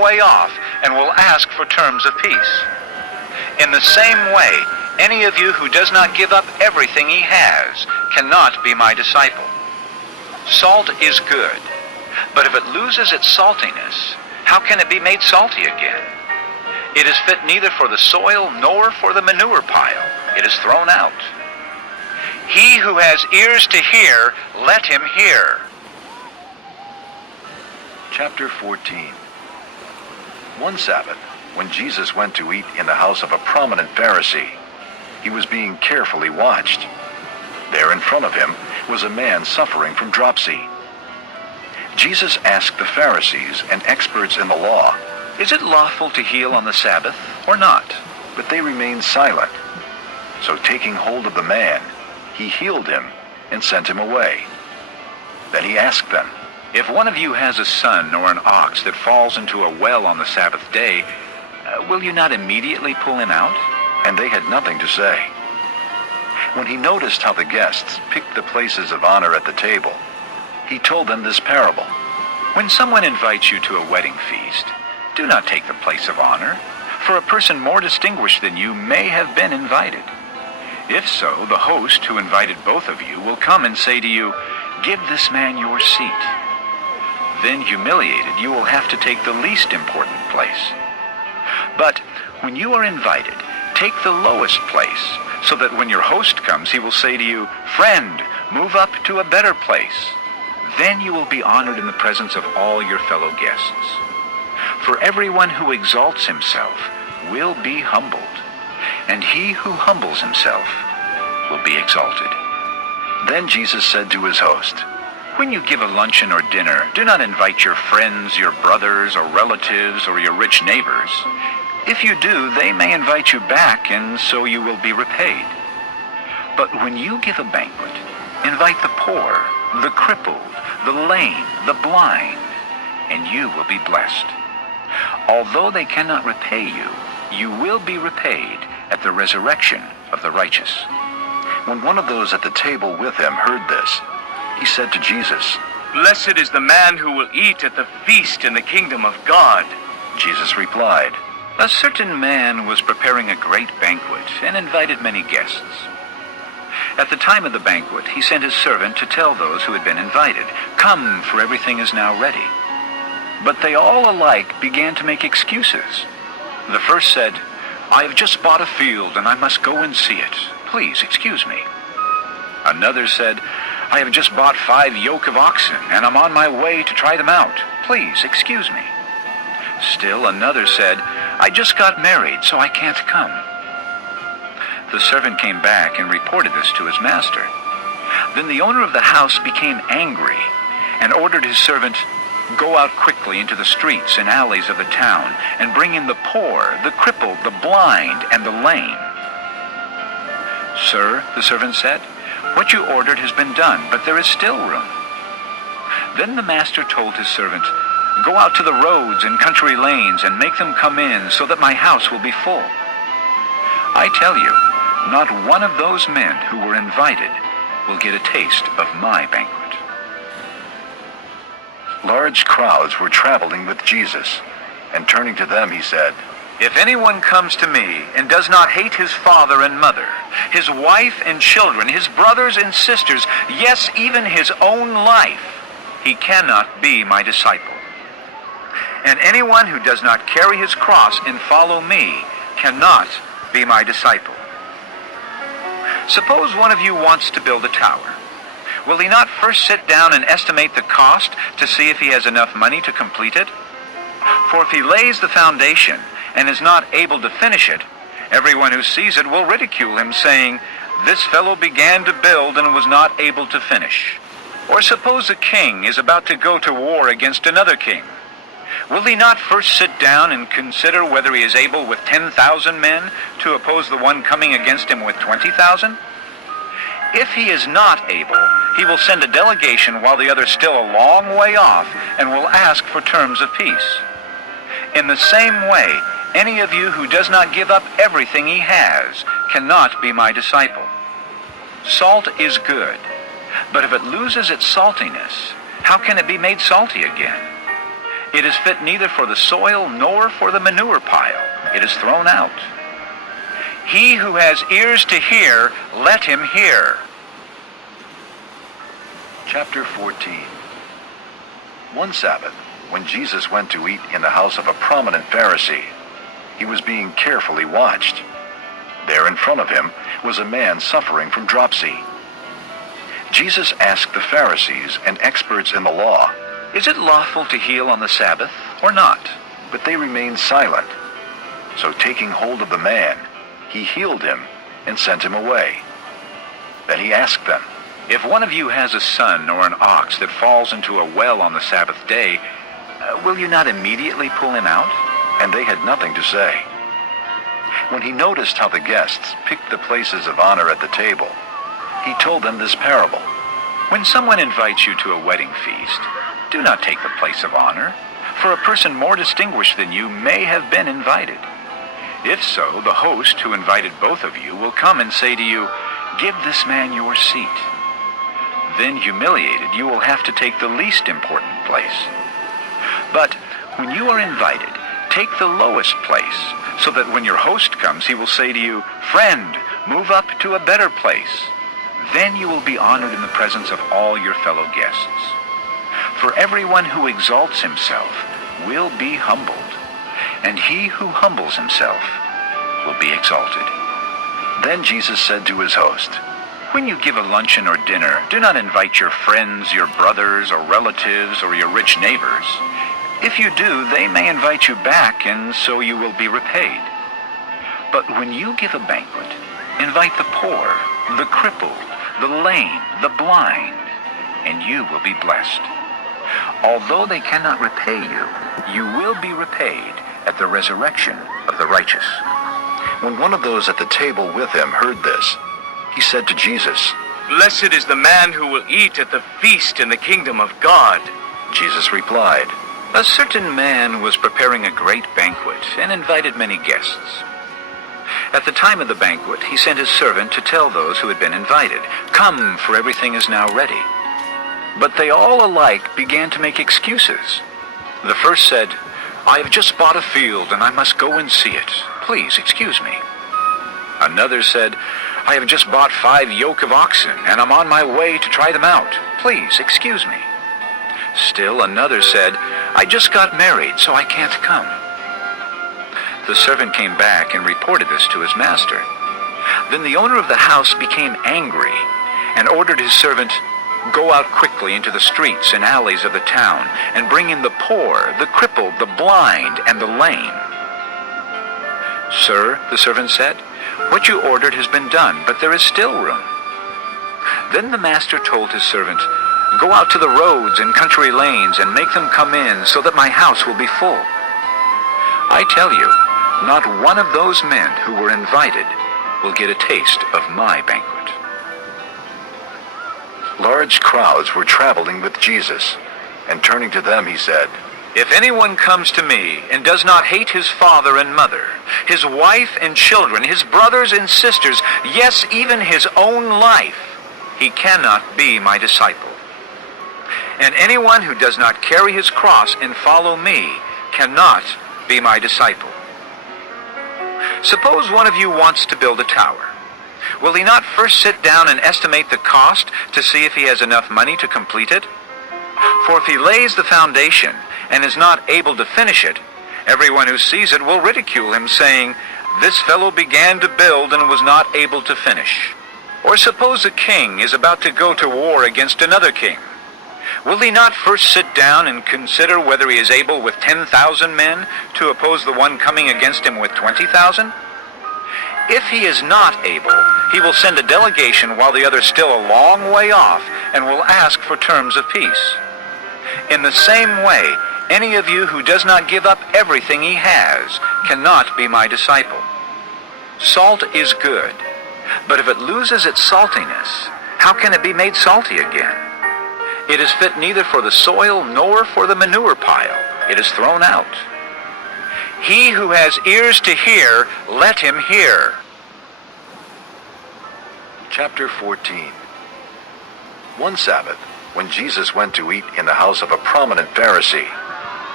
way off and will ask for terms of peace. In the same way, any of you who does not give up everything he has cannot be my disciple. Salt is good, but if it loses its saltiness, how can it be made salty again? It is fit neither for the soil nor for the manure pile. It is thrown out. He who has ears to hear, let him hear. Chapter 14. One Sabbath, when Jesus went to eat in the house of a prominent Pharisee, he was being carefully watched. There in front of him was a man suffering from dropsy. Jesus asked the Pharisees and experts in the law, "Is it lawful to heal on the Sabbath or not?" But they remained silent. So taking hold of the man, he healed him and sent him away. Then he asked them, "If one of you has a son or an ox that falls into a well on the Sabbath day, will you not immediately pull him out?" And they had nothing to say. When he noticed how the guests picked the places of honor at the table, he told them this parable. "When someone invites you to a wedding feast, do not take the place of honor, for a person more distinguished than you may have been invited. If so, the host who invited both of you will come and say to you, 'Give this man your seat.' Then, humiliated, you will have to take the least important place. But when you are invited, take the lowest place, so that when your host comes, he will say to you, 'Friend, move up to a better place.' Then you will be honored in the presence of all your fellow guests. For everyone who exalts himself will be humbled, and he who humbles himself will be exalted." Then Jesus said to his host, "When you give a luncheon or dinner, do not invite your friends, your brothers or relatives, or your rich neighbors. If you do, they may invite you back, and so you will be repaid. But when you give a banquet, invite the poor, the crippled, the lame, the blind, and you will be blessed. Although they cannot repay you, you will be repaid at the resurrection of the righteous." When one of those at the table with him heard this, he said to Jesus, "Blessed is the man who will eat at the feast in the kingdom of God." Jesus replied, "A certain man was preparing a great banquet and invited many guests. At the time of the banquet, he sent his servant to tell those who had been invited, 'Come, for everything is now ready.' But they all alike began to make excuses. The first said, 'I have just bought a field and I must go and see it. Please excuse me.' Another said, 'I have just bought 5 yoke of oxen and I'm on my way to try them out. Please excuse me.' Still another said, 'I just got married, so I can't come.' The servant came back and reported this to his master. Then the owner of the house became angry and ordered his servant, 'Go out quickly into the streets and alleys of the town and bring in the poor, the crippled, the blind, and the lame.' 'Sir,' the servant said, 'what you ordered has been done, but there is still room.' Then the master told his servant, 'Go out to the roads and country lanes and make them come in so that my house will be full.' I tell you, not one of those men who were invited will get a taste of my banquet." Large crowds were traveling with Jesus, and turning to them he said, "If anyone comes to me and does not hate his father and mother, his wife and children, his brothers and sisters, yes, even his own life, he cannot be my disciple. And anyone who does not carry his cross and follow me cannot be my disciple. Suppose one of you wants to build a tower. Will he not first sit down and estimate the cost to see if he has enough money to complete it? For if he lays the foundation and is not able to finish it, everyone who sees it will ridicule him, saying, 'This fellow began to build and was not able to finish.' Or suppose a king is about to go to war against another king. Will he not first sit down and consider whether he is able with 10,000 men to oppose the one coming against him with 20,000? If he is not able, he will send a delegation while the other is still a long way off and will ask for terms of peace. In the same way, any of you who does not give up everything he has cannot be my disciple. Salt is good, but if it loses its saltiness, how can it be made salty again? It is fit neither for the soil nor for the manure pile. It is thrown out. He who has ears to hear, let him hear. Chapter 14. One Sabbath, when Jesus went to eat in the house of a prominent Pharisee, he was being carefully watched. There in front of him was a man suffering from dropsy. Jesus asked the Pharisees and experts in the law, Is it lawful to heal on the Sabbath or not? but they remained silent. So taking hold of the man, he healed him and sent him away. Then he asked them, If one of you has a son or an ox that falls into a well on the Sabbath day, will you not immediately pull him out? and they had nothing to say. When he noticed how the guests picked the places of honor at the table, he told them this parable. When someone invites you to a wedding feast, do not take the place of honor, for a person more distinguished than you may have been invited. If so, the host who invited both of you will come and say to you, Give this man your seat. Then, humiliated, you will have to take the least important place. But when you are invited, take the lowest place, so that when your host comes, he will say to you, Friend, move up to a better place. Then you will be honored in the presence of all your fellow guests. For everyone who exalts himself will be humbled, and he who humbles himself will be exalted. Then Jesus said to his host, When you give a luncheon or dinner, do not invite your friends, your brothers, or relatives, or your rich neighbors. If you do, they may invite you back, and so you will be repaid. But when you give a banquet, invite the poor, the crippled, the lame, the blind, and you will be blessed. Although they cannot repay you, you will be repaid at the resurrection of the righteous. When one of those at the table with him heard this, he said to Jesus, Blessed is the man who will eat at the feast in the kingdom of God. Jesus replied, A certain man was preparing a great banquet and invited many guests. At the time of the banquet, he sent his servant to tell those who had been invited, Come, for everything is now ready. But they all alike began to make excuses. The first said, I have just bought a field and I must go and see it. Please excuse me. Another said, I have just bought 5 yoke of oxen and I'm on my way to try them out. Please excuse me. Still another said, I just got married, so I can't come. The servant came back and reported this to his master. Then the owner of the house became angry and ordered his servant, Go out quickly into the streets and alleys of the town and bring in the poor, the crippled, the blind, and the lame. Sir, the servant said, what you ordered has been done, but there is still room. Then the master told his servant, Go out to the roads and country lanes and make them come in so that my house will be full. I tell you, not one of those men who were invited will get a taste of my banquet. Large crowds were traveling with Jesus, and turning to them he said, If anyone comes to me and does not hate his father and mother, his wife and children, his brothers and sisters, yes, even his own life, he cannot be my disciple. And anyone who does not carry his cross and follow me cannot be my disciple. Suppose one of you wants to build a tower. Will he not first sit down and estimate the cost to see if he has enough money to complete it? For if he lays the foundation and is not able to finish it, everyone who sees it will ridicule him, saying, This fellow began to build and was not able to finish. Or suppose a king is about to go to war against another king. Will he not first sit down and consider whether he is able with 10,000 men to oppose the one coming against him with 20,000? If he is not able, he will send a delegation while the other is still a long way off and will ask for terms of peace. In the same way, any of you who does not give up everything he has cannot be my disciple. Salt is good, but if it loses its saltiness, how can it be made salty again? It is fit neither for the soil nor for the manure pile. It is thrown out. He who has ears to hear, let him hear. Chapter 14. One Sabbath, when Jesus went to eat in the house of a prominent Pharisee,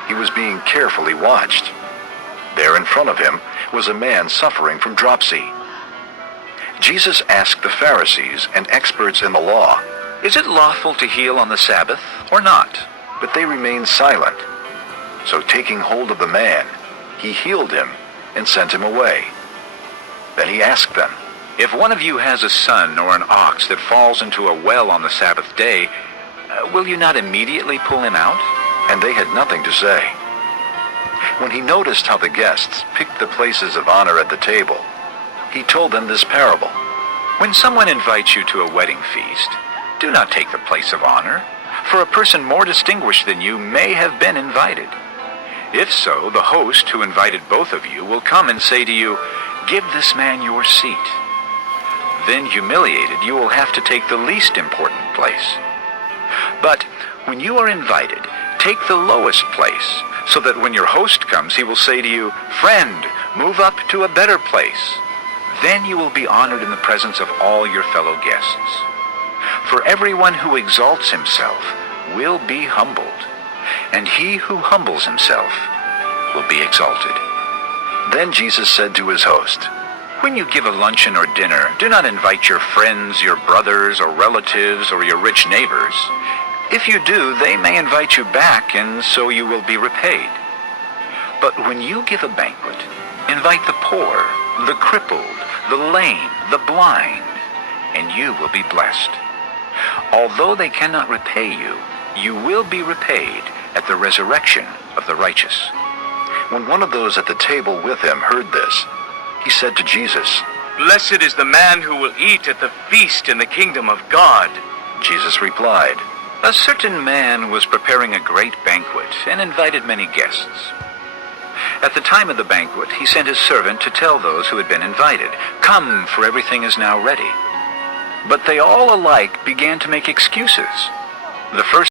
He was being carefully watched. There in front of him was a man suffering from dropsy. Jesus asked the Pharisees and experts in the law, Is it lawful to heal on the Sabbath or not? but they remained silent. So taking hold of the man, he healed him and sent him away. Then he asked them, If one of you has a son or an ox that falls into a well on the Sabbath day, will you not immediately pull him out? and they had nothing to say. When he noticed how the guests picked the places of honor at the table, he told them this parable. When someone invites you to a wedding feast, do not take the place of honor, for a person more distinguished than you may have been invited. If so, the host who invited both of you will come and say to you, Give this man your seat. Then, humiliated, you will have to take the least important place. But when you are invited, take the lowest place, so that when your host comes, he will say to you, Friend, move up to a better place. Then you will be honored in the presence of all your fellow guests. For everyone who exalts himself will be humbled, and he who humbles himself will be exalted. Then Jesus said to his host, When you give a luncheon or dinner, do not invite your friends, your brothers or relatives, or your rich neighbors. If you do, they may invite you back, and so you will be repaid. But when you give a banquet, invite the poor, the crippled, the lame, the blind, and you will be blessed. Although they cannot repay you, you will be repaid at the resurrection of the righteous. When one of those at the table with him heard this, he said to Jesus, Blessed is the man who will eat at the feast in the kingdom of God. Jesus replied, A certain man was preparing a great banquet and invited many guests. At the time of the banquet, he sent his servant to tell those who had been invited, Come, for everything is now ready. But they all alike began to make excuses. The first